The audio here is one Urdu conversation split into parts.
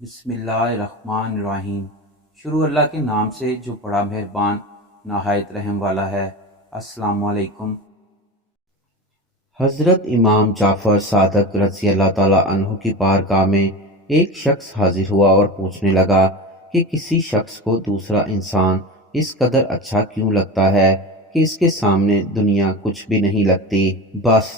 بسم اللہ الرحمن الرحیم۔ شروع اللہ کے نام سے جو بڑا مہربان نہایت رحم والا ہے۔ السلام علیکم۔ حضرت امام جعفر صادق رضی اللہ تعالیٰ عنہ کی بارگاہ میں ایک شخص حاضر ہوا اور پوچھنے لگا کہ کسی شخص کو دوسرا انسان اس قدر اچھا کیوں لگتا ہے کہ اس کے سامنے دنیا کچھ بھی نہیں لگتی۔ بس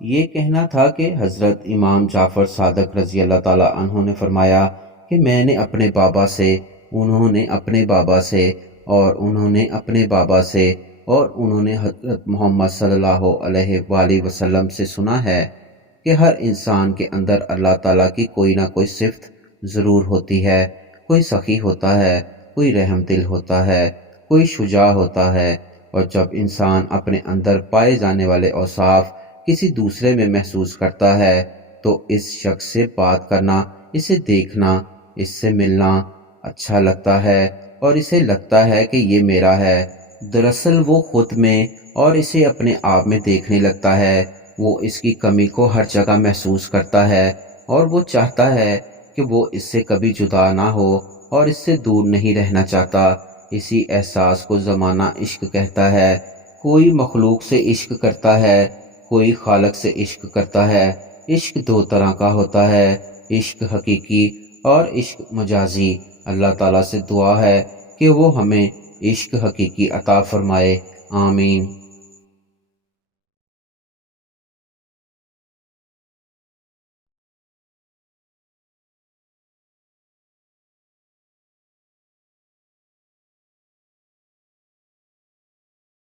یہ کہنا تھا کہ حضرت امام جعفر صادق رضی اللہ تعالیٰ عنہ نے فرمایا کہ میں نے اپنے بابا سے، انہوں نے اپنے بابا سے، اور انہوں نے اپنے بابا سے، اور انہوں نے حضرت محمد صلی اللہ علیہ وآلہ وسلم سے سنا ہے کہ ہر انسان کے اندر اللہ تعالیٰ کی کوئی نہ کوئی صفت ضرور ہوتی ہے۔ کوئی سخی ہوتا ہے، کوئی رحم دل ہوتا ہے، کوئی شجاع ہوتا ہے، اور جب انسان اپنے اندر پائے جانے والے اوصاف کسی دوسرے میں محسوس کرتا ہے تو اس شخص سے بات کرنا، اسے دیکھنا، اس سے ملنا اچھا لگتا ہے، اور اسے لگتا ہے کہ یہ میرا ہے۔ دراصل وہ خود میں اور اسے اپنے آپ میں دیکھنے لگتا ہے۔ وہ اس کی کمی کو ہر جگہ محسوس کرتا ہے، اور وہ چاہتا ہے کہ وہ اس سے کبھی جدا نہ ہو اور اس سے دور نہیں رہنا چاہتا۔ اسی احساس کو زمانہ عشق کہتا ہے۔ کوئی مخلوق سے عشق کرتا ہے، کوئی خالق سے عشق کرتا ہے۔ عشق دو طرح کا ہوتا ہے، عشق حقیقی اور عشق مجازی۔ اللہ تعالیٰ سے دعا ہے کہ وہ ہمیں عشق حقیقی عطا فرمائے، آمین۔